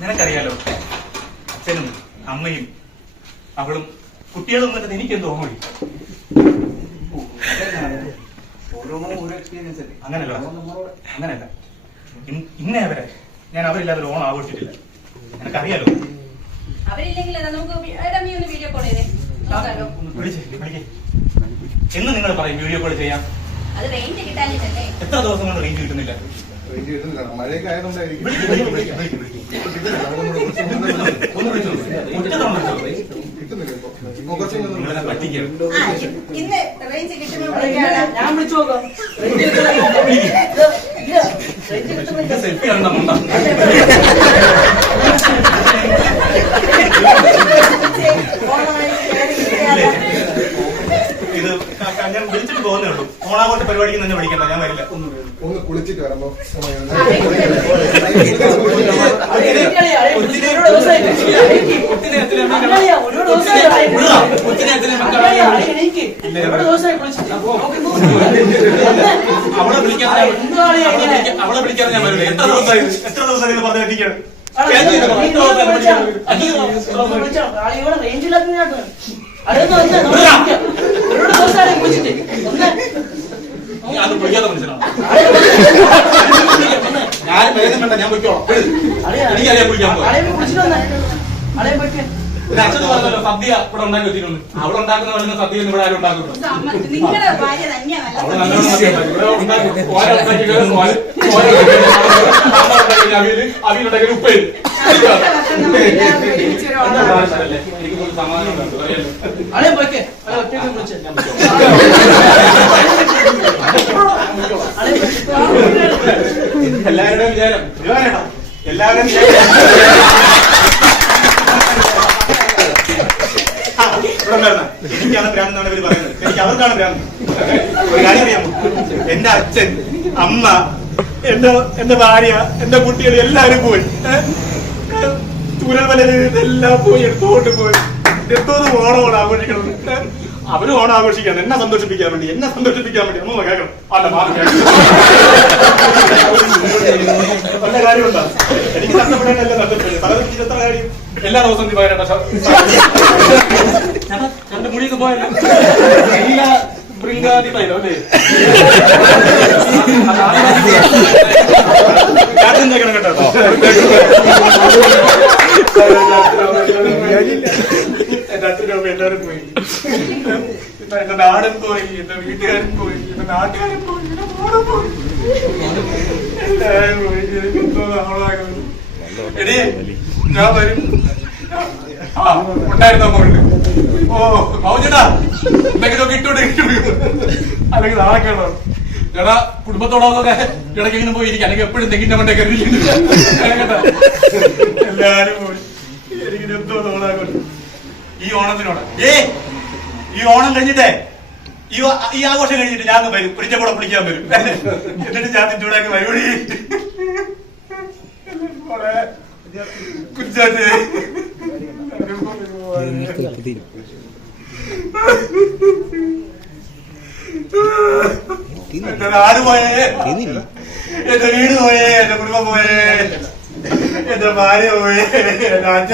നിനക്കറിയാലോ, അച്ഛനും അമ്മയും അവളും കുട്ടികളും എന്നിട്ട് എനിക്കെന്തോ ഓർമ്മ. അങ്ങനല്ല അങ്ങനല്ല, ഇന്നേ വരെ ഞാൻ അവരില്ലാതെ ഒരു ഓണം ആഘോഷിച്ചിട്ടില്ല. നിനക്കറിയാലോ. എന്ന് നിങ്ങൾ പറയും വീഡിയോ കോൾ ചെയ്യാം. എത്ര ദിവസം കൊണ്ട് റേഞ്ച് കിട്ടുന്നില്ല? മഴയൊക്കെ ആയതുകൊണ്ടായിരിക്കും. സെൽഫി കണ്ടോ? ഇത് ഞാൻ വിളിച്ചിട്ട് പോകുന്നേ ഉള്ളൂ. ഓണാഘോഷ പരിപാടിക്ക് തന്നെ വിളിക്കണ്ട, ഞാൻ വരില്ല. ഒന്ന് കുളിച്ചിട്ട് വരുമ്പോ അവളെ വിളിക്കാതെ ഞാൻ വരില്ല. എത്ര ദിവസം ഇത് പറഞ്ഞിരിക്കുകയാണ്. അത് വിളിക്കാത്ത മനുഷ്യനാണ്. ഞാൻ വേദന ഞാൻ പൊയ്ക്കോളാം. എനിക്കറിയാം വിളിക്കാൻ അച്ഛന് പറഞ്ഞല്ലോ സദ്യ ഇവിടെ ഉണ്ടാക്കി വെച്ചിട്ടുണ്ട്. അവിടെ ഉണ്ടാക്കുന്ന പറയുന്ന സദ്യ ഇവിടെ ആരും ഉണ്ടാക്കുന്നു. അവിയിലുണ്ടാക്കിയ ഉപ്പേരി എനിക്ക് സമാധാനം എല്ലാവരുടെയും വിചാരം എല്ലാവരുടെയും എനിക്കാണ് ഭ്രാന്തെന്നാണ് ഇവര് പറയുന്നത്. എനിക്ക് അവർക്കാണ് ഭ്രാന്ത്. ഒരു കാര്യം അറിയാമോ, എന്റെ അച്ഛൻ, അമ്മ, എന്റെ ഭാര്യ, എന്റെ കുട്ടികൾ എല്ലാവരും പോയി. ചൂരൽ വല എല്ലാം പോയി, എടുത്തോണ്ട് പോയി. എന്തോന്ന് ഓണം ആഘോഷിക്കണം. അവരും ഓണം ആഘോഷിക്കാൻ എന്നെ സന്തോഷിപ്പിക്കാൻ വേണ്ടി അമ്മ കേൾക്കണം. അല്ല നല്ല കാര്യമുണ്ടോ? എനിക്ക് നഷ്ടപ്പെടേണ്ട എല്ലാം നഷ്ടപ്പെട്ടു. തലതിരിച്ച് എത്ര കാര്യം എല്ലാ ദിവസവും നീ പറയണ്ട. എന്റെ മുടിയൊക്കെ പോയല്ലോ. എല്ലാ ബൃങ്കാതില്ലോ അല്ലേ? കേട്ടോ. എന്റെ അച്ഛനും അമ്മ എല്ലാവരും പോയി. എന്റെ നാടൻ പോയി, എന്റെ വീട്ടുകാരൻ പോയി, എന്റെ നാട്ടുകാരൻ പോയി, എന്റെ മോളും പോയി, എല്ലാവരും പോയി. എനിക്കെന്തോ എടീ ഞാൻ വരും. ഉണ്ടായിരുന്നോ മോളുണ്ട്? ഓ മൗജടാ എന്തെങ്കിലുമൊക്കെ ഇട്ടോണ്ട് അല്ലെങ്കിൽ നാളെ കേട്ടോ. ചേട്ടാ കുടുംബത്തോടൊക്കെ ഇടയ്ക്ക് ഇങ്ങനെ പോയിരിക്കും. അല്ലെങ്കിൽ എപ്പോഴും തെങ്ങിന്റെ മണ്ടേ കരുതിക്കുന്നു കേട്ടാ. എല്ലാരും പോയി. എനിക്കിതെന്തോ തോന്നാൻ ഈ ഓണത്തിനോട് ഈ ഓണം കഴിഞ്ഞിട്ടേ ഈ ആഘോഷം കഴിഞ്ഞിട്ട് ഞാൻ വരും. ഒരിച്ച കൂടെ പിടിക്കാൻ വരും. എന്നിട്ട് ഞാൻ ചൂടാക്കി വരൂടി കുറിച്ചാട്ട് എന്റെ നാട് പോയേ, എന്റെ വീട് പോയേ, എന്റെ കുടുംബം പോയേ, എന്റെ ഭാര്യ പോയേ, എന്റെ അച്ഛ